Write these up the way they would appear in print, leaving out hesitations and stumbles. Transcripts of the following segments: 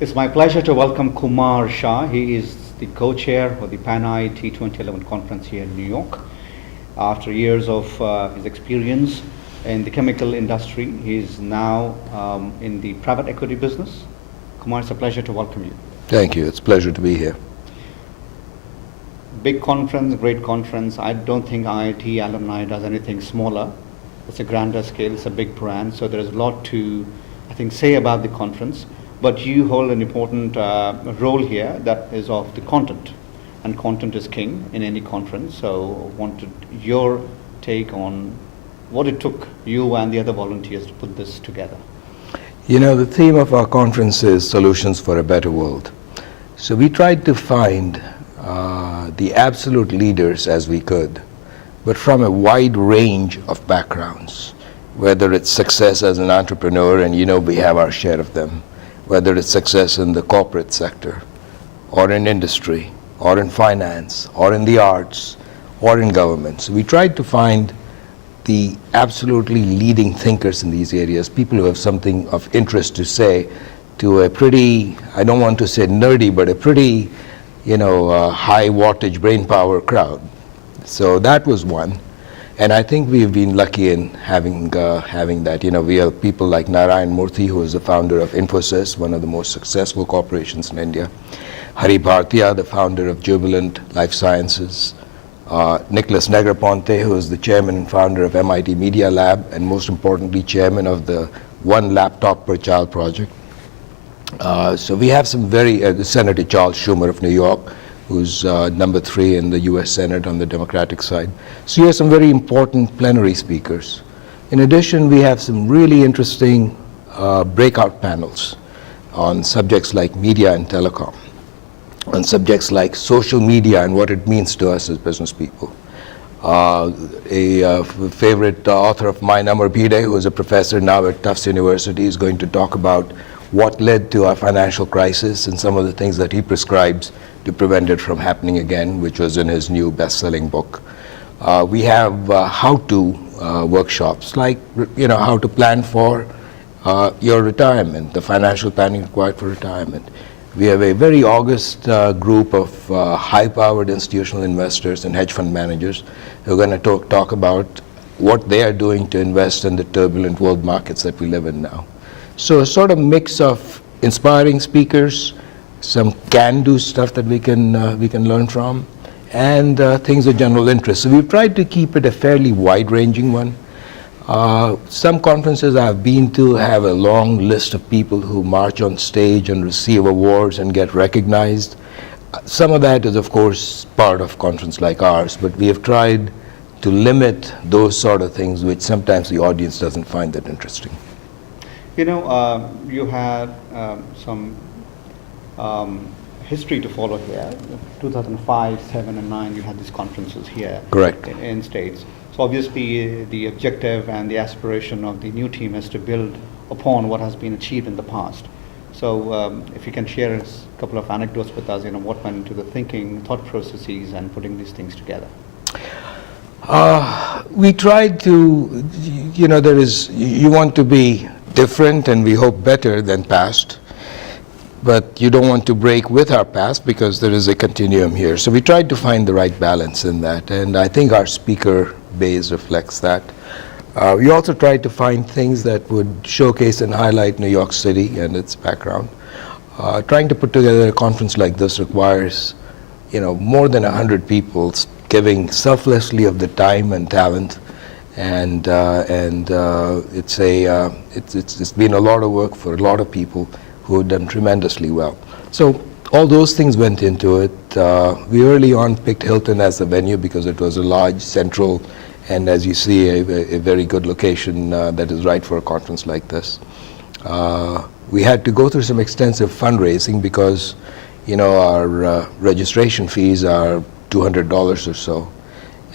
It's my pleasure to welcome Kumar Shah. He is the co-chair of the PanIIT 2011 conference here in New York. After years of his experience in the chemical industry, he is now in the private equity business. Kumar, it's a pleasure to welcome you. Thank you. It's a pleasure to be here. Big conference, great conference. I don't think IIT alumni does anything smaller. It's a grander scale, it's a big brand, so there is a lot to, I think, say about the conference. But you hold an important role here that is of the content, and content is king in any conference. So wanted your take on what it took you and the other volunteers to put this together. You know, the theme of our conference is Solutions for a Better World. So we tried to find the absolute leaders as we could, but from a wide range of backgrounds, whether it's success as an entrepreneur, and you know we have our share of them, whether it's success in the corporate sector, or in industry, or in finance, or in the arts, or in government. So we tried to find the absolutely leading thinkers in these areas, people who have something of interest to say to a pretty, I don't want to say nerdy, but a pretty, high wattage brain power crowd. So that was one. And I think we've been lucky in having that. You know, we have people like Narayan Murthy, who is the founder of Infosys, one of the most successful corporations in India. Hari Bhartia, the founder of Jubilant Life Sciences. Nicholas Negroponte, who is the chairman and founder of MIT Media Lab, and most importantly, chairman of the One Laptop Per Child project. So we have some Senator Charles Schumer of New York, who's number 3 in the US Senate on the Democratic side. So you have some very important plenary speakers. In addition, we have some really interesting breakout panels on subjects like media and telecom, on subjects like social media and what it means to us as business people. A favorite author of mine, Amar Bhide, who is a professor now at Tufts University, is going to talk about what led to our financial crisis and some of the things that he prescribes to prevent it from happening again, which was in his new best-selling book. We have how-to workshops, like how to plan for your retirement, the financial planning required for retirement. We have a very august group of high-powered institutional investors and hedge fund managers who are going to talk about what they are doing to invest in the turbulent world markets that we live in now. So a sort of mix of inspiring speakers, some can-do stuff that we can learn from, and things of general interest. So we've tried to keep it a fairly wide-ranging one. Some conferences I've been to have a long list of people who march on stage and receive awards and get recognized. Some of that is, of course, part of a conference like ours, but we have tried to limit those sort of things which sometimes the audience doesn't find that interesting. You know, you had some history to follow here. 2005, 7, and 9, you had these conferences here. Correct. In States. So obviously the objective and the aspiration of the new team is to build upon what has been achieved in the past. So if you can share a couple of anecdotes with us, what went into the thinking, thought processes, and putting these things together. We tried to, you want to be different and we hope better than past, but you don't want to break with our past because there is a continuum here. So we tried to find the right balance in that, and I think our speaker base reflects that. We also tried to find things that would showcase and highlight New York City and its background. Trying to put together a conference like this requires, more than 100 people giving selflessly of the time and talent, and it's been a lot of work for a lot of people who have done tremendously well. So all those things went into it. We early on picked Hilton as the venue because it was a large, central, and as you see, a very good location that is right for a conference like this. We had to go through some extensive fundraising because, our registration fees are $200 or so,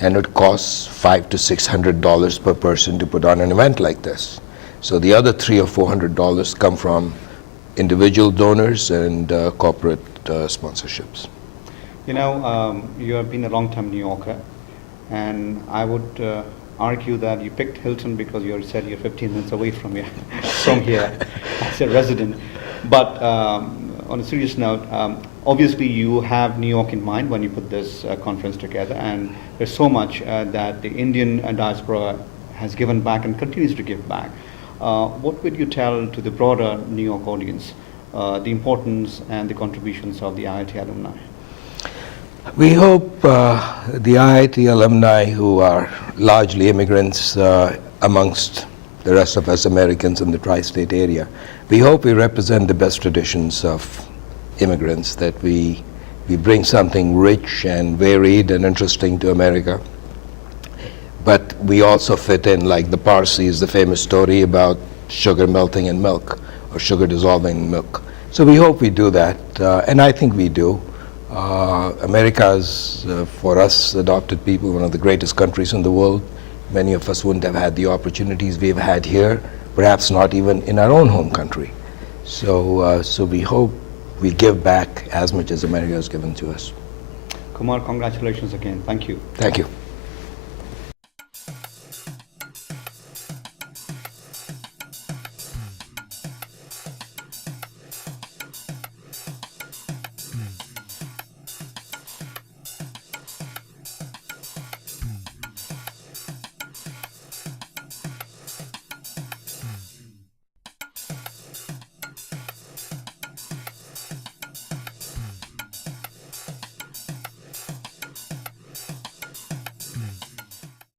and it costs $500 to $600 per person to put on an event like this. So the other $300 or $400 come from individual donors and corporate sponsorships. You have been a long-time New Yorker, and I would argue that you picked Hilton because you said you're 15 minutes away from here as a resident. But on a serious note, obviously you have New York in mind when you put this conference together, and there's so much that the Indian diaspora has given back and continues to give back. What would you tell to the broader New York audience, the importance and the contributions of the IIT alumni? We hope the IIT alumni, who are largely immigrants amongst the rest of us Americans in the tri-state area, we hope we represent the best traditions of immigrants, that we bring something rich and varied and interesting to America. But we also fit in, like the Parsis, the famous story about sugar melting in milk, or sugar dissolving in milk. So we hope we do that, and I think we do. America is, for us adopted people, one of the greatest countries in the world. Many of us wouldn't have had the opportunities we've had here, perhaps not even in our own home country. So we hope we give back as much as America has given to us. Kumar, congratulations again. Thank you. Thank you.